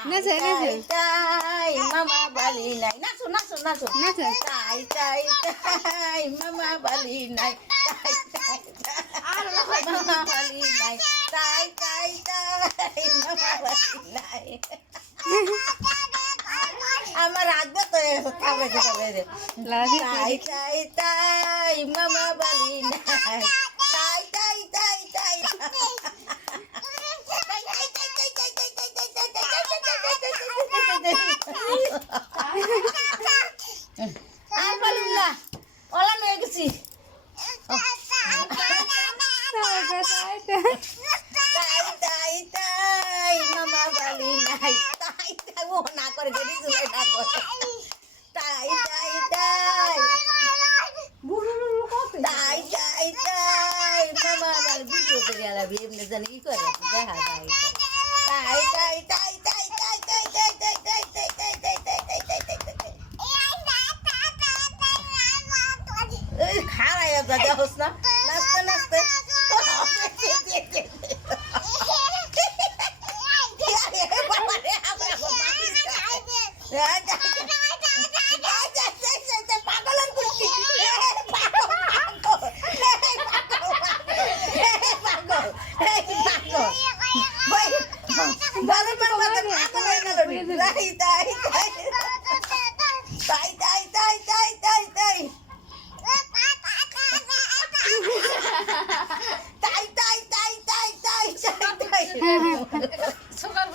নাচো নাচো তাই মামা বালি নাই নাচো নাচো নাচো নাচো তাই তাই তাই মামা বালি নাই তাই তাই তাই মামা বালি নাই তাই তাই তাই মামা বালি নাই আমার রাখবে তো খাবে খাবে রে তাই তাই তাই মামা বালি নাই তাই তাই তাই তাই আর বলুন না ওলা নিয়ে গেছি তাই তাই তাই মামা বালি নাই তাই তাই ও না করে গেলি জুলাই না করে তাই তাই তাই তাই তাই তাই মামা বালি ভিডিও করে আলাবি এমনি জানি কি করে দেখা যায় তাই তাই তাই তাই তাই তাই তাই তাই তাই তাই তাই তাই তাই তাই তাই তাই তাই এই খারাই আপনা দেখোস না নাচতে নাচতে পাগলের কুষ্টি তাই তাই তাই তাই তাই তাই তাই তাই তাই তাই তাই তাই তাই সকাল